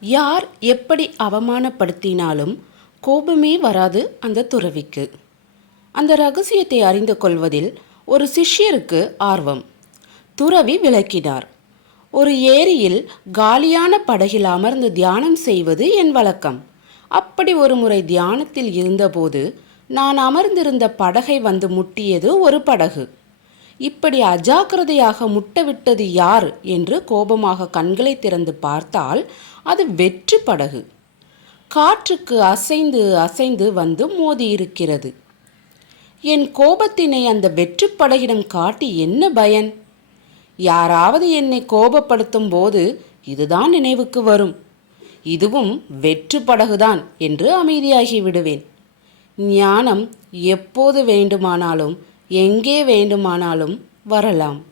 யார் எப்படி அவமானப்படுத்தினாலும் கோபமே வராது அந்த துறவிக்கு. அந்த ரகசியத்தை அறிந்து கொள்வதில் ஒரு சிஷ்யருக்கு ஆர்வம். துறவி விளக்கினார் ஒரு ஏரியில் காலியான படகில் அமர்ந்து தியானம் செய்வது என் வழக்கம். அப்படி ஒரு முறை தியானத்தில் இருந்தபோது நான் அமர்ந்திருந்த படகை வந்து முட்டியது ஒரு படகு. இப்படி அஜாக்கிரதையாக முட்டவிட்டது யார் என்று கோபமாக கண்களை திறந்து பார்த்தால் அது வெற்று படகு. காற்றுக்கு அசைந்து அசைந்து வந்து மோதியிருக்கிறது. என் கோபத்தினை அந்த வெற்று படகிடம் காட்டி என்ன பயன்? யாராவது என்னை கோபப்படுத்தும் போது இதுதான் நினைவுக்கு வரும். இதுவும் வெற்று படகுதான் என்று அமைதியாகி விடுவேன். ஞானம் எப்போது வேண்டுமானாலும் எங்கே வேண்டுமானாலும் வரலாம்.